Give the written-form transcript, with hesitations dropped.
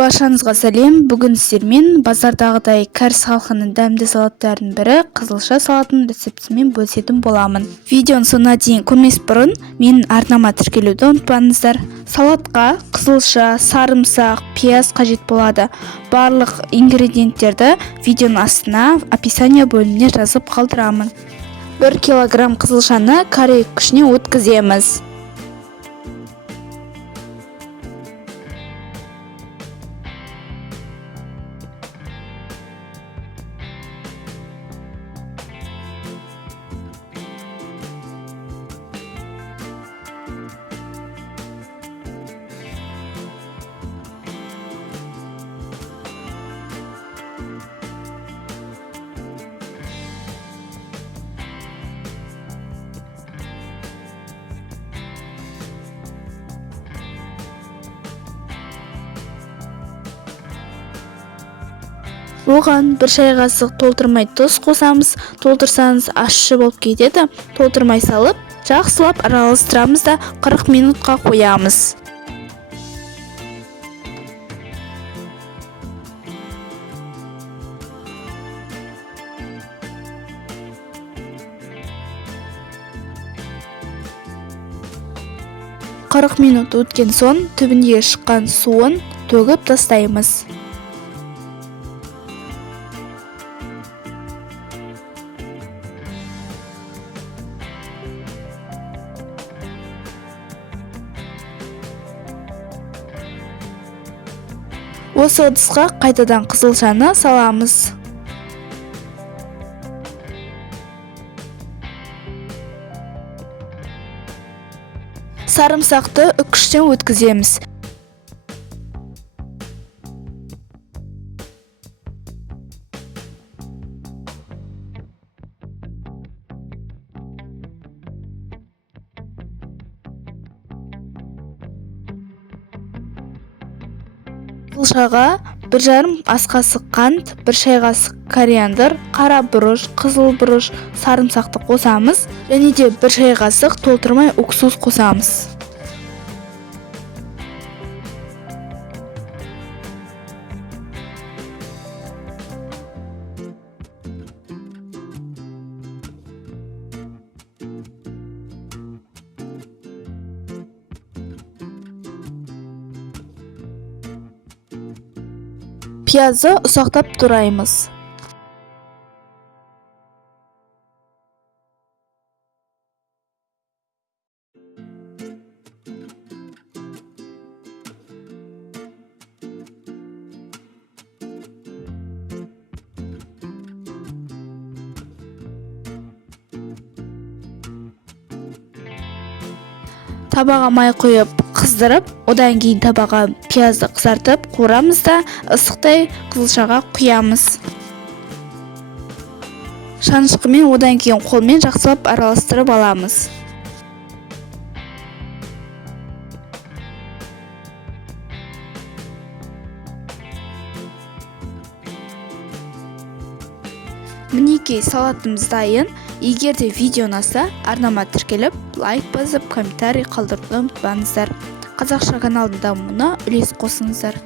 Баршаңызға сәлем. Бүгін сіздермен базардағыдай кәріс халқының дәмді салаттарының бірі қызылша салатының рецептімен бөлісетін боламын. Видеоның соңына дейін көрмес бұрын менің арнама тіркелуді ұмытпаңыздар. Салатқа қызылша, сарымсақ, пияз қажет болады. Барлық ингредиенттерді видеоның астына описание бөліміне жазып қалдырамын. 1 килограмм қызылшаны карри күшіне өткіземіз. Оған 1 шай қасық толтырмай тұз қосамыз. Толтырсаңыз ащы болып кетеді. Толтырмай салып, жақсылап араластырамыз да 40 минутқа қоямыз. Қырық минут өткен соң түбінде шыққан суын төгіп тастаймыз. Осы ыдысқа қайтадан қызылшаны саламыз. Сарымсақты үккіштен өткіземіз. Қызылшаға 1,5 ас қасық қант, 1 шай қасық кориандр, қара бұрыш, қызыл бұрыш, сарымсақты қосамыз. Және де 1 шай қасық толтырмай уксус қосамыз. Пиязды ұсақтап тураймыз. Табаға май құйып қыздырып, одан кейін табаға пиязды қызартып қуырамыз да ыстықтай қызылшаға құямыз. Шанышқымен одан кейін қолмен жақсылап араластырып аламыз. Мінекей салатымыз дайын. Егер де видео ұнаса, арнама тіркеліп, лайк басып, комментарий қалдыруды ұмытпаңыздар. Қазақша каналдың дамуына үлес қосыңыздар.